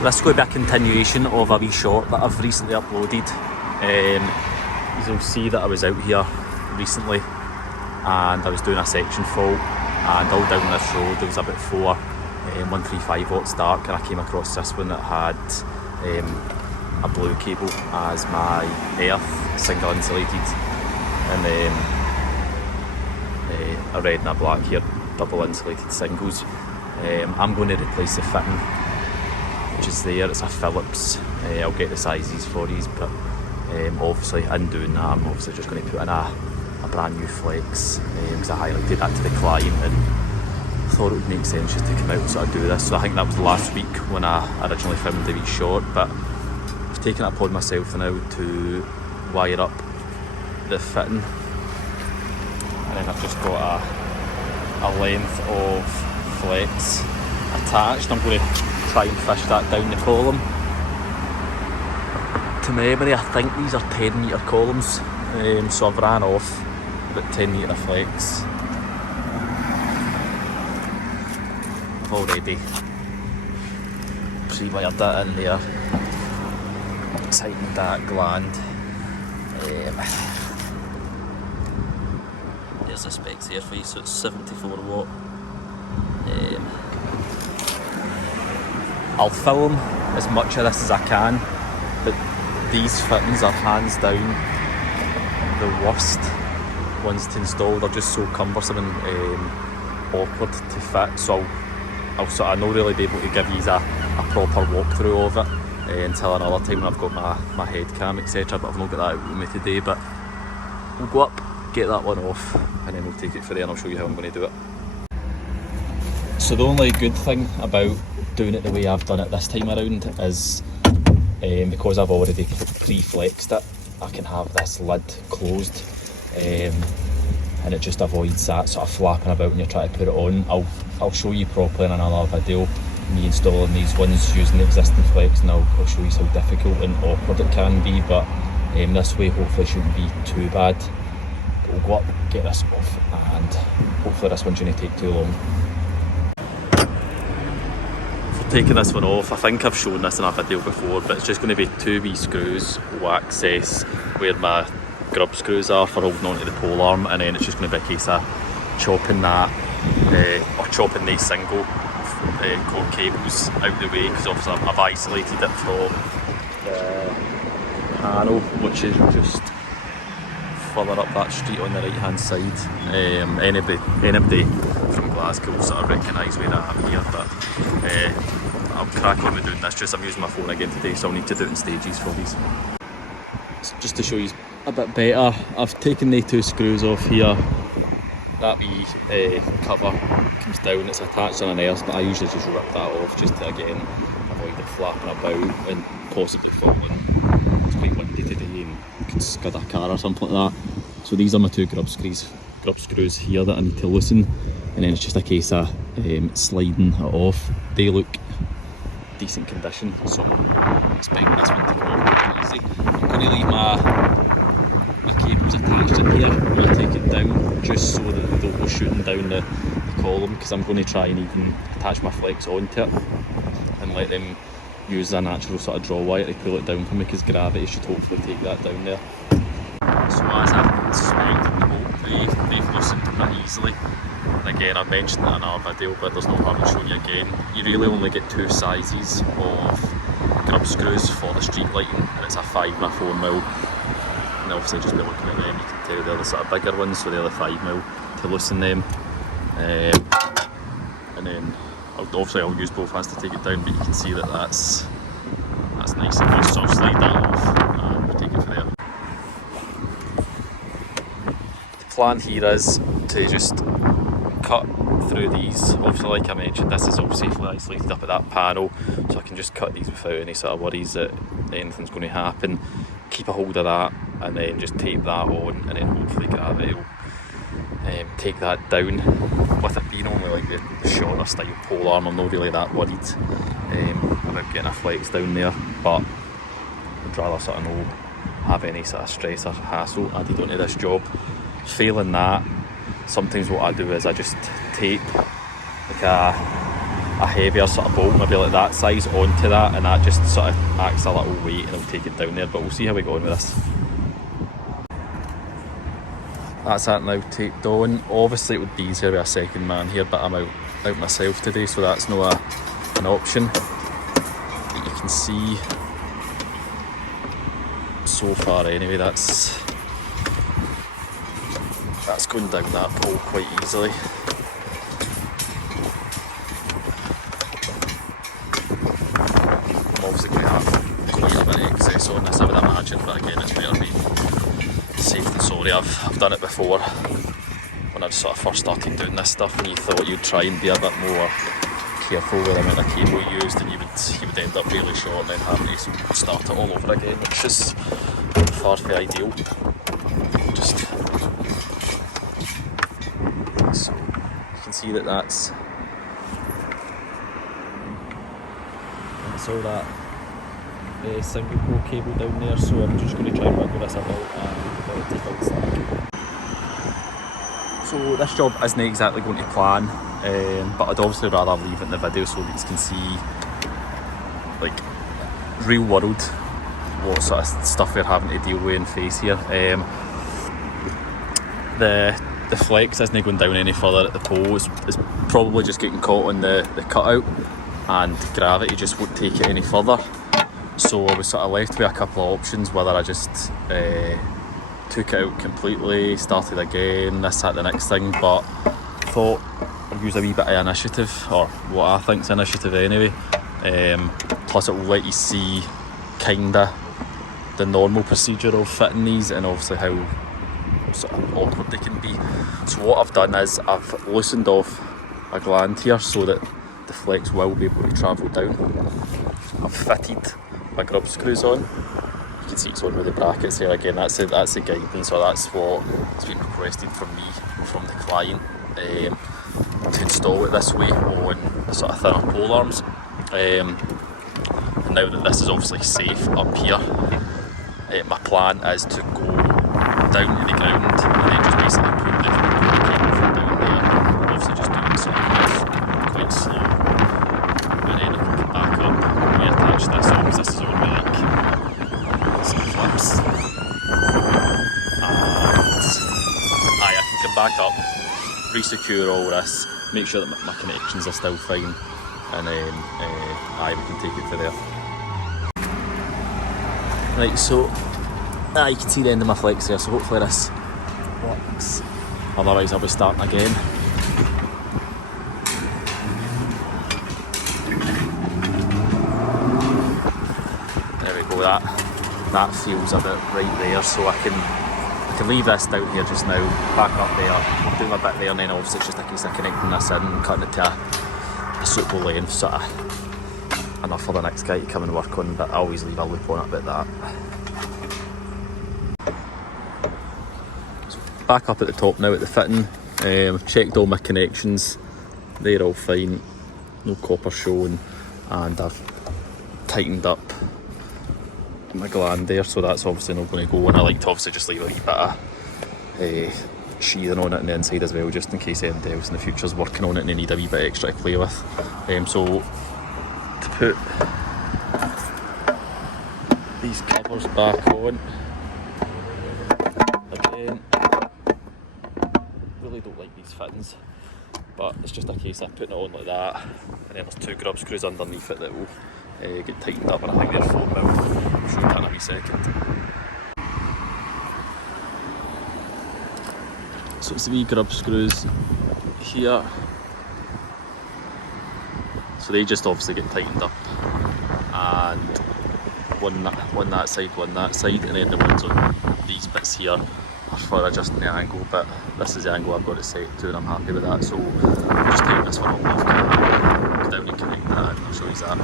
So this is going to be a continuation of a wee short that I've recently uploaded. You'll see that I was out here recently and I was doing a section fault, and all down this road there was about 4 135 volts dark, and I came across this one that had a blue cable as my earth, single insulated, and a red and a black here, double insulated singles. I'm going to replace the fitting which is there. It's a Philips. I'll get the sizes for these, but obviously in doing that I'm obviously just going to put in a brand new flex, because I highlighted that to the client and thought it would make sense just to come out and sort of do this. So I think that was last week when I originally filmed the wee short, but I've taken it upon myself now to wire up the fitting, and then I've just got a length of flex attached. I'm going to try and fish that down the column. To memory, I think these are 10 metre columns, so I've ran off about 10 metre of flex. I've already pre-wired that in there, tightened that gland. There's the specs here for you, so it's 74 watt. I'll film as much of this as I can, but these fittings are hands down the worst ones to install. They're just so cumbersome and awkward to fit, so I'll sort of not really be able to give you a proper walkthrough of it until another time when I've got my head cam etc, but I've not got that out with me today. But we'll go up, get that one off, and then we'll take it from there and I'll show you how I'm going to do it. So the only good thing about doing it the way I've done it this time around is because I've already pre-flexed it, I can have this lid closed, and it just avoids that sort of flapping about when you're trying to put it on. I'll show you properly in another video me installing these ones using the existing flex, and I'll show you how difficult and awkward it can be, but this way hopefully shouldn't be too bad. But we'll go up, get this off, and hopefully this one shouldn't take too long. Taking this one off, I think I've shown this in a video before, but it's just going to be 2 wee screws will access where my grub screws are for holding onto the pole arm, and then it's just going to be a case of chopping that or chopping these single core cables out the way, because obviously I've isolated it from the panel, which is just further up that street on the right hand side. Anybody from Glasgow will sort of recognise where I am here, but I'll crack on with doing this. Just I'm using my phone again today, so I'll need to do it in stages for these. So just to show you a bit better, I've taken the 2 screws off here. That wee cover comes down, it's attached on an earth, but I usually just rip that off just to again avoid it flapping about and possibly falling. It's quite windy today and you could scud a car or something like that. So these are my 2 grub screws here that I need to loosen, and then it's just a case of sliding it off. They look decent condition, so I'm expecting this one to go quite easy. I'm going to leave my cables attached in here when I take it down, just so that they don't go shooting down the column, because I'm going to try and even attach my flex onto it and let them use a natural sort of draw wire to pull it down for me, because gravity should hopefully take that down there. So as I suspected, they've loosened pretty easily. And again, I've mentioned it in another video, but there's no harm in showing you again. You really only get 2 sizes of grub screws for the street lighting, and it's a 5 and a 4mm. And obviously just by looking at them you can tell they're the sort of bigger ones, so they're the 5mm to loosen them. And then obviously I'll use both hands to take it down, but you can see that that's nice and loose, so I'll slide that off and we'll take it from there. The plan here is to just cut through these. Obviously, like I mentioned, this is all safely isolated up at that panel, so I can just cut these without any sort of worries that anything's going to happen. Keep a hold of that and then just tape that on, and then hopefully gravity will take that down. With it being only like the shorter style pole arm, I'm not really that worried about getting a flex down there, but I'd rather sort of not have any sort of stress or hassle added onto this job. Failing that, sometimes what I do is I just tape like a heavier sort of bolt, maybe like that size, onto that, and that just sort of acts a little weight and it'll take it down there. But we'll see how we go on with this. That's that now taped on. Obviously it would be easier with a second man here, but I'm out myself today, so that's not an option. But you can see so far anyway, that's going down that pole quite easily. I'm obviously going to have quite a bit of excess on this, I would imagine, but again, it's better being safe than sorry. I've done it before when I sort of first started doing this stuff, and you thought you'd try and be a bit more careful with the amount of cable you used, and you would end up really short and then having to start it all over again, which is far from ideal. So you can see that's all that single pole cable down there, so I'm just going to try and wiggle this about and take out the slack. So this job isn't exactly going to plan, but I'd obviously rather leave it in the video so that you can see like real world what sort of stuff we're having to deal with and face here. The flex isn't going down any further at the pole, it's probably just getting caught on the cutout, and gravity just won't take it any further. So I was sort of left with a couple of options, whether I just took it out completely, started again, this, that, the next thing, but thought I'd use a wee bit of initiative, or what I think's initiative anyway. Plus it will let you see kinda the normal procedure of fitting these, and obviously how sort of awkward they can be. So what I've done is I've loosened off a gland here so that the flex will be able to travel down. I've fitted my grub screws on. You can see it's on with the brackets here again. That's the guidance, so that's what's been requested from me, from the client, to install it this way on the sort of thinner pole arms. And now that this is obviously safe up here, my plan is to go down to the ground and then just basically put the cable from down there. Obviously just doing something quite slow, and then I can come back up, reattach this on, because this is on with like some flips, and I can come back up, re-secure all this, make sure that my connections are still fine, and then we can take it from there. Right, so you can see the end of my flex there, so hopefully this works. Otherwise I'll be starting again. There we go, that feels a bit right there, so I can leave this down here just now, back up there, do my bit there, and then obviously it's just a case of connecting this in, cutting it to a suitable length, sort of enough for the next guy to come and work on, but I always leave a loop on it about that. So back up at the top now at the fitting. I've checked all my connections, they're all fine, no copper showing, and I've tightened up my gland there, so that's obviously not going to go, and I like to obviously just leave a wee bit of sheathing on it on the inside as well, just in case anybody else in the future is working on it and they need a wee bit extra to play with. So to put these covers back on, again, really don't like these fittings, but it's just a case of putting it on like that, and then there's two grub screws underneath it that will get tightened up, and I think they're 4mm. I'll show you that in a wee second. So it's the wee grub screws here, so they just obviously get tightened up, and one that side, and then the ones on these bits here are for adjusting the angle, but this is the angle I've got it set to and I'm happy with that, so I'll just tighten this one up off camera, go down and connect that, and I'll show you that.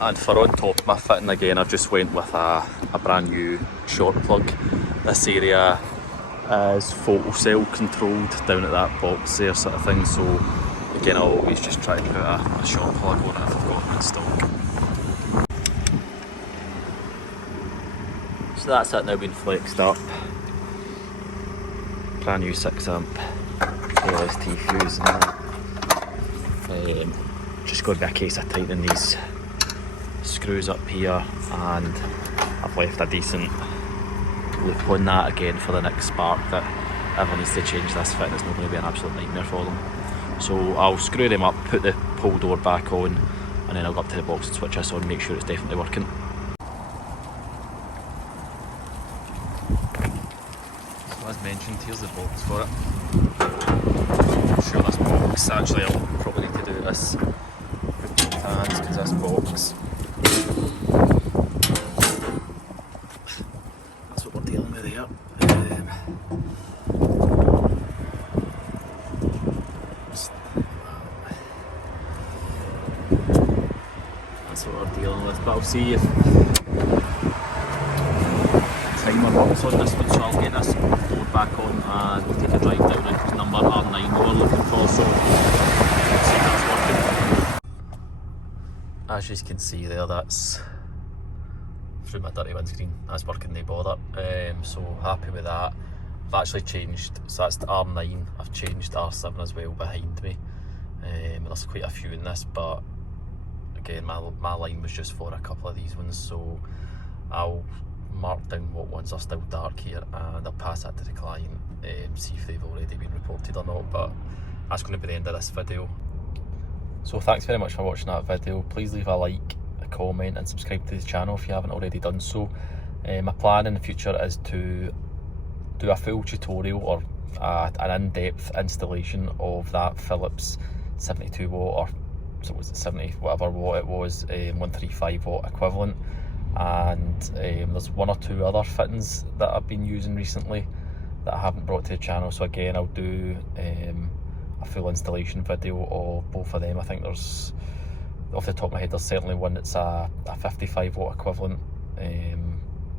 And for on top of my fitting again, I've just went with a brand new short plug. This area is photo cell controlled down at that box there, sort of thing, so again I'll always just try to put a short plug on it if I've got them in stock. So that's it now being flexed up. Brand new 6 amp LST fuse in that. Just going to be a case of tightening these screws up here, and I've left a decent loop on that again for the next spark that ever needs to change this fit, and it's not going to be an absolute nightmare for them. So I'll screw them up, put the pole door back on, and then I'll go up to the box and switch this on, make sure it's definitely working. So as mentioned, here's the box for it. I'm sure this box, actually I'll probably need to do this with both hands, because this box, that's what we're dealing with there. That's what we're dealing with, but I'll see if timer works on this one, so I'll get this door back on and we'll take a drive down into number R9 we were looking for, so let's see if that's working. As you can see there, that's through my dirty windscreen, that's working, no bother. So happy with that. I've actually changed, so that's the R9, I've changed R7 as well behind me. There's quite a few in this, but again my line was just for a couple of these ones, so I'll mark down what ones are still dark here and I'll pass that to the client, see if they've already been reported or not, but that's going to be the end of this video. So thanks very much for watching that video. Please leave a like, a comment and subscribe to the channel if you haven't already done so. My plan in the future is to do a full tutorial or an in-depth installation of that Philips 72 watt, or so was it 70 whatever watt it was, 135 watt equivalent, and there's one or two other fittings that I've been using recently that I haven't brought to the channel, so again I'll do a full installation video of both of them. I think there's, off the top of my head, there's certainly one that's a 55 watt equivalent,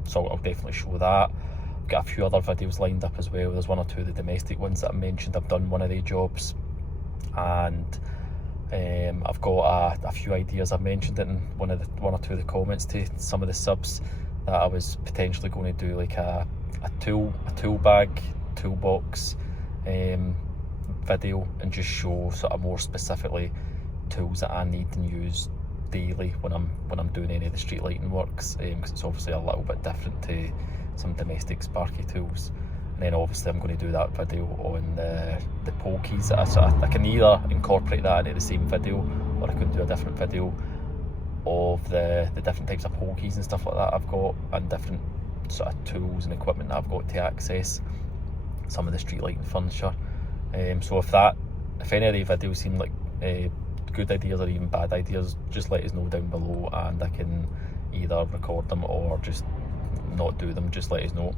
so I'll definitely show that. I've got a few other videos lined up as well. There's one or two of the domestic ones that I mentioned. I've done one of the jobs, and I've got a few ideas. I've mentioned it in one or two of the comments to some of the subs that I was potentially going to do like a tool bag, toolbox video, and just show sort of more specifically tools that I need and use daily when I'm doing any of the street lighting works, because it's obviously a little bit different to some domestic sparky tools. And then obviously I'm going to do that video on the pole keys. I can either incorporate that into the same video, or I can do a different video of the different types of pole keys and stuff like that I've got, and different sort of tools and equipment that I've got to access some of the street lighting furniture. So if any of the videos seem like good ideas or even bad ideas, just let us know down below and I can either record them or just not do them, just let us know.